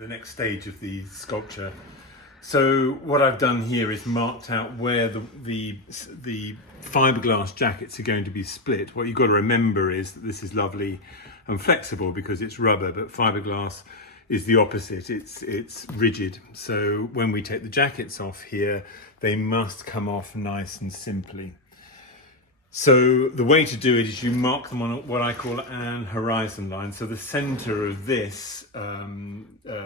the next stage of the sculpture. So what I've done here is marked out where the fiberglass jackets are going to be split. What you've got to remember is that this is lovely and flexible because it's rubber, but fiberglass is the opposite. It's rigid. So when we take the jackets off here, they must come off nice and simply. So the way to do it is you mark them on what I call an horizon line. So the center of this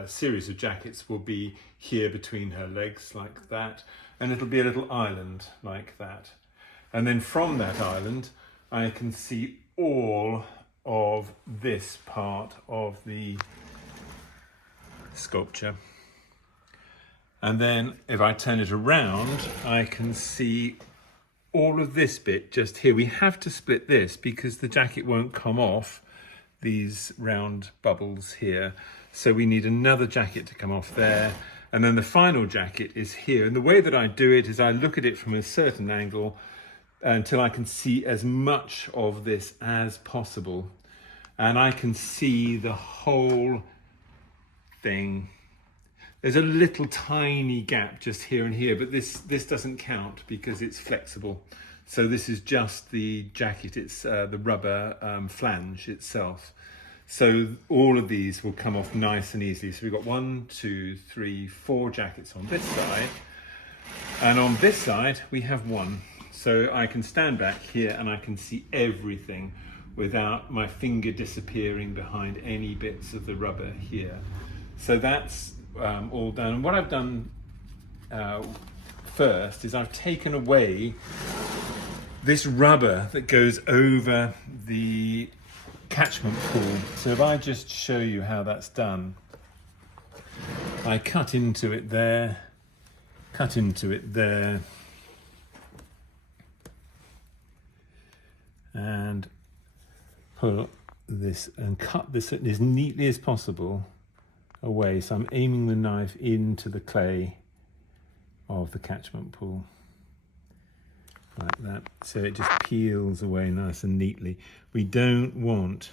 series of jackets will be here between her legs like that, and it'll be a little island like that. And then from that island, I can see all of this part of the sculpture. And then if I turn it around, I can see all of this bit just here. We have to split this because the jacket won't come off these round bubbles here. So we need another jacket to come off there. And then the final jacket is here. And the way that I do it is I look at it from a certain angle until I can see as much of this as possible. And I can see the whole thing. There's a little tiny gap just here and here, but this doesn't count because it's flexible. So this is just the jacket, it's the rubber flange itself. So all of these will come off nice and easily. So we've got 1, 2, 3, 4 jackets on this side. And on this side, we have 1. So I can stand back here and I can see everything without my finger disappearing behind any bits of the rubber here. So that's all done. And what I've done first is I've taken away this rubber that goes over the catchment pool. So if I just show you how that's done, I cut into it there, cut into it there, and pull this and cut this as neatly as possible away. So I'm aiming the knife into the clay of the catchment pool like that, so it just peels away nice and neatly. We don't want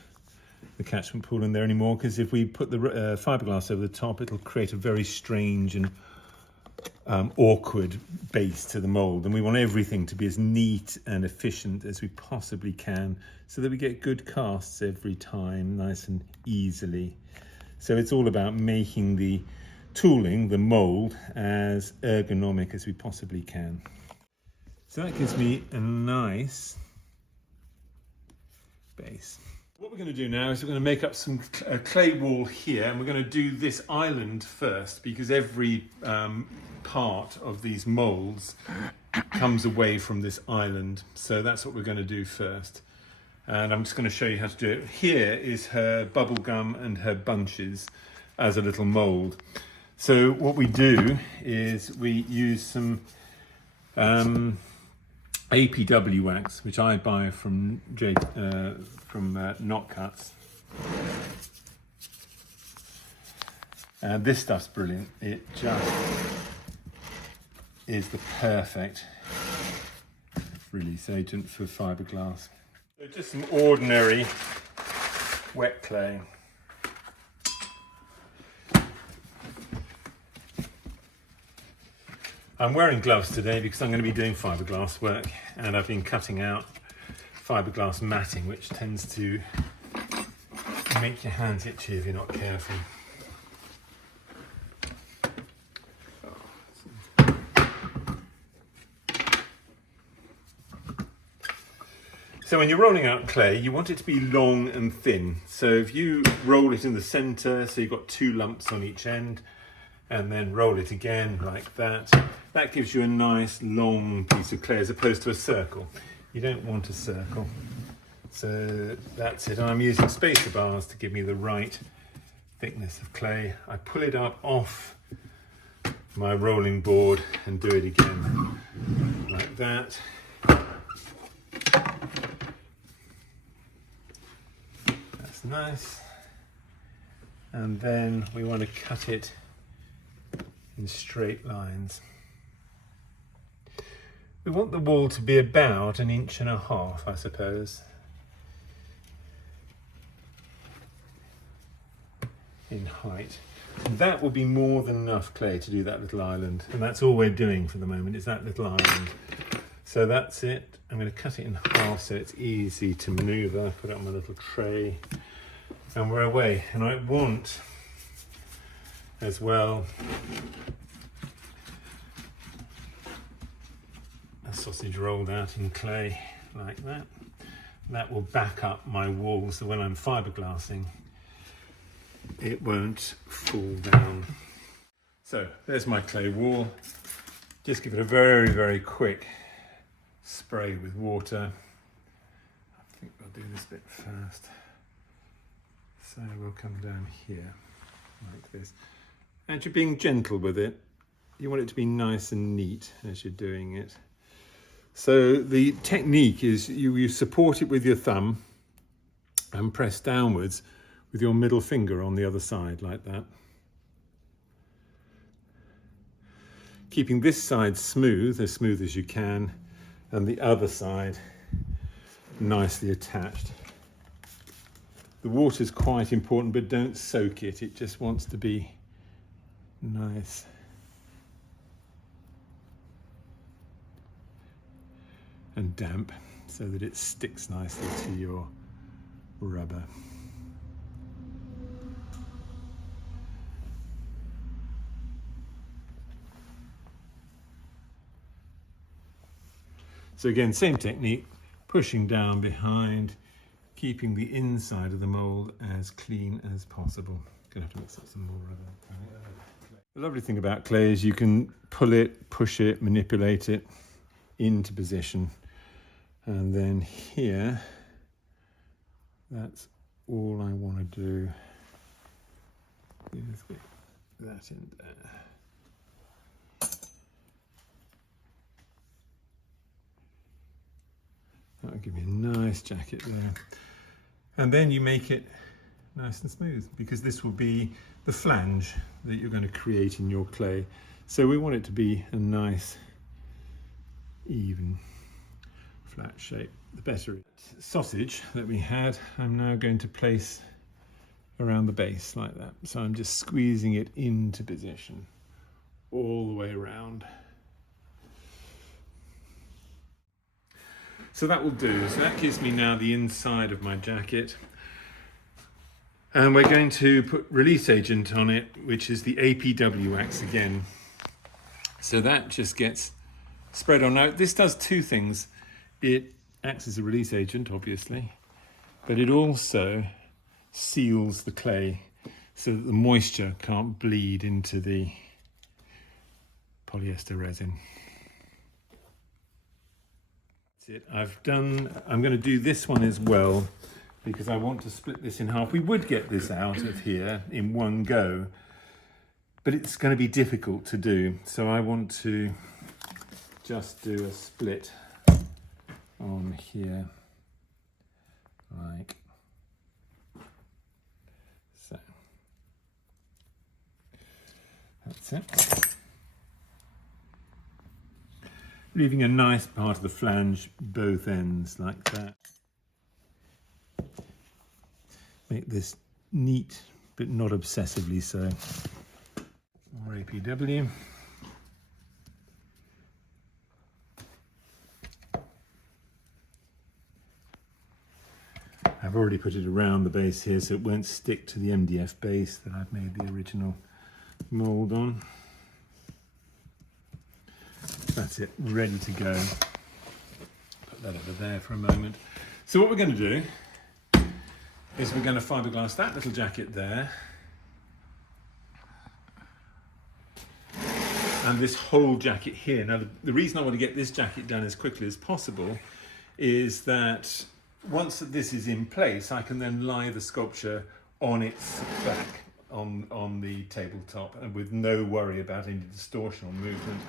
the catchment pool in there anymore because if we put the fiberglass over the top, it'll create a very strange and awkward base to the mold, and we want everything to be as neat and efficient as we possibly can so that we get good casts every time, nice and easily. So it's all about making the tooling, the mold, as ergonomic as we possibly can. So that gives me a nice base. What we're going to do now is we're going to make up some clay wall here, and we're going to do this island first because every part of these molds comes away from this island. So that's what we're going to do first. And I'm just going to show you how to do it. Here is her bubble gum and her bunches as a little mold. So what we do is we use some APW wax, which I buy from Knot Cuts. And this stuff's brilliant. It just is the perfect release agent for fiberglass. So just some ordinary wet clay. I'm wearing gloves today because I'm going to be doing fiberglass work, and I've been cutting out fiberglass matting, which tends to make your hands itchy if you're not careful. So when you're rolling out clay, you want it to be long and thin. So if you roll it in the center, so you've got 2 lumps on each end, and then roll it again like that, that gives you a nice long piece of clay as opposed to a circle. You don't want a circle. So that's it. And I'm using spacer bars to give me the right thickness of clay. I pull it up off my rolling board and do it again like that. That's nice. And then we want to cut it in straight lines. We want the wall to be about 1.5 inches, I suppose. in height. That will be more than enough clay to do that little island, and that's all we're doing for the moment, is that little island. So that's it. I'm going to cut it in half so it's easy to maneuver. Put it on my little tray, and we're away. And I want as well a sausage rolled out in clay like that. That will back up my wall, so when I'm fiberglassing it won't fall down. So there's my clay wall. Just give it a very, very quick spray with water. I think I'll do this bit first. So we'll come down here like this. And you're being gentle with it. You want it to be nice and neat as you're doing it. So the technique is you support it with your thumb and press downwards with your middle finger on the other side like that. Keeping this side smooth as you can, and the other side nicely attached. The water is quite important, but don't soak it. It just wants to be nice. And damp so that it sticks nicely to your rubber. So again, same technique, pushing down behind, keeping the inside of the mould as clean as possible. Gonna have to mix up some more rubber. The lovely thing about clay is you can pull it, push it, manipulate it into position. And then here, that's all I want to do is get that in there. That'll give me a nice jacket there. And then you make it nice and smooth, because this will be the flange that you're going to create in your clay. So we want it to be a nice, even, flat shape. The better. Sausage that we had, I'm now going to place around the base like that. So I'm just squeezing it into position all the way around. So that will do. So that gives me now the inside of my jacket. And we're going to put release agent on it, which is the APW wax again. So that just gets spread on. Now this does two things. It acts as a release agent, obviously, but it also seals the clay so that the moisture can't bleed into the polyester resin. It. I'm going to do this one as well, because I want to split this in half. We would get this out of here in one go, but it's going to be difficult to do. So I want to just do a split on here, like so. That's it. Leaving a nice part of the flange both ends like that. Make this neat but not obsessively so. More APW. I've already put it around the base here so it won't stick to the MDF base that I've made the original mould on. That's it, ready to go. Put that over there for a moment. So what we're going to do is we're going to fiberglass that little jacket there. And this whole jacket here. Now the reason I want to get this jacket done as quickly as possible is that once this is in place, I can then lie the sculpture on its back on the tabletop, and with no worry about any distortion or movement.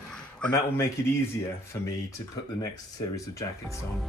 And that will make it easier for me to put the next series of jackets on.